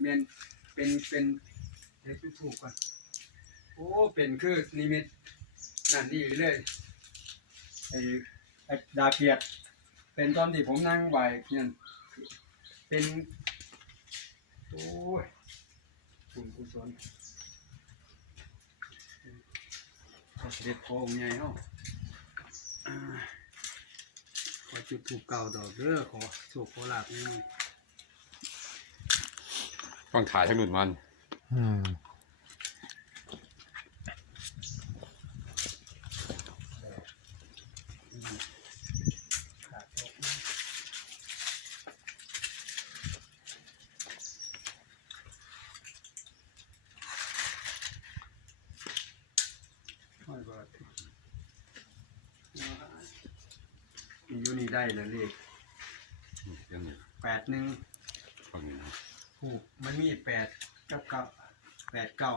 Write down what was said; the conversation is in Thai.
เมนเป็นเป็นเล็กถูกก่อน โอ้ เป็นคือนิมิตนั่นนี่เลยไอ้ไอ้ดาเกียด เป็นตอนที่ผมนั่งไหวเนี่ยเป็นโอ้ยคุณกุศลขอเสด็จพองค์ใหญ่เนาะขอจุดถูกเก่าดอกเด้อขอโชคขอลาบนี่ ต้องถ่ายทั้งหนุนมัน อืมขาดออกมาห้อยบาทนี่อยู่นี่ได้แล้วเลขเรื่องนี้แปดหนึ่ง ฟังนี้นะ ถูกมันมีแปดกับเก้าแปดเก้า